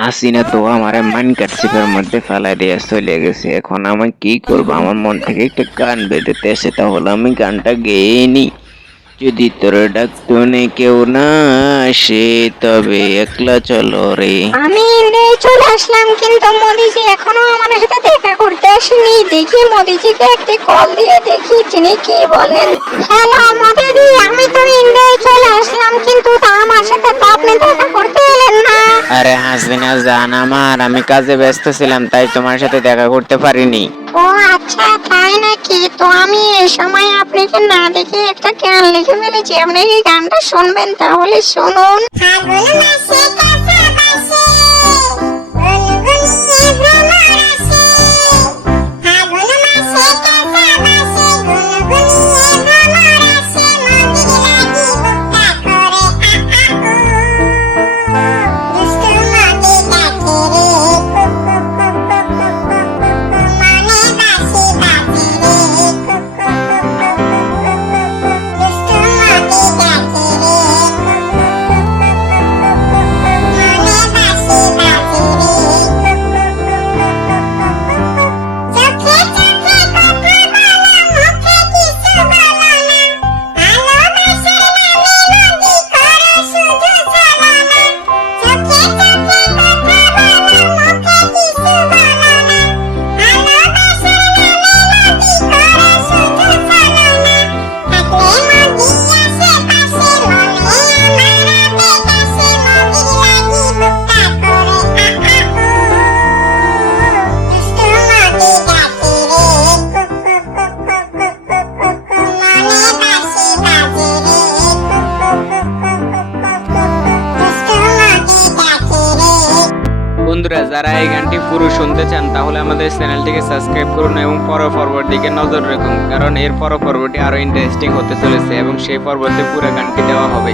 হাসিনা তো আমার মান কাটছিপের মধ্যে ফেলাই দিয়ে চলে গেছে। এখন আমি কি করব? আমার মন থেকে একটা গান বেরোতে আসে, তাহলে আমি গানটা গেয়ে যদি তোর ডাকটনে কেউ না আসে, তবে একলা চলো রে। আমি চলে আসলাম, কিন্তু মোদিজি এখনও আমার সাথে দেখা করতে আসেনি। দেখি মোদিজিকে একটি কল দিয়ে দেখি, তিনি কি বলেন। হ্যালো, মোদিজি, আমি তো আরে হাসিনা জান আমার আমি কাজে ব্যস্ত ছিলাম তাই তোমার সাথে দেখা করতে পারিনি। ও আচ্ছা তাই নাকি? তো আমি এই সময় আপনাকে না দেখে একটা গান লিখে ফেলেছি। আপনি কি গানটা শুনবেন? তাহলে শুনুন। বন্ধুরা, যারা এই গানটি পুরো শুনতে চান, তাহলে আমাদের চ্যানেলটিকে সাবস্ক্রাইব করুন এবং পর পর্বর দিকে নজর রাখুন, কারণ এর পর পর্বটি আরও ইন্টারেস্টিং হতে চলেছে এবং সেই পর্বতে পুরো গানটি দেওয়া হবে।